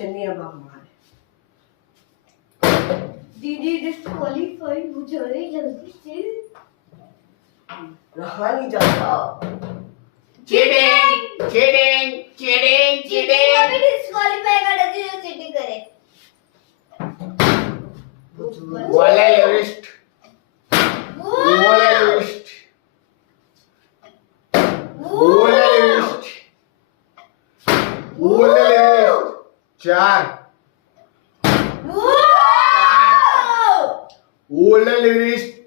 चलिए अब हमारे दीदी डिस्क्वालीफाइड हो जा रही जल्दी से। रहा नहीं जाता। चीटिंग चीटिंग चीटिंग चीटिंग अभी चीटिंग डिस्क्वालीफाई कर देती जो चीटिंग करे। वाला लिस्ट वाला लिस्ट वाला लिस्ट वाला लिस्ट 4 वाला लिस्ट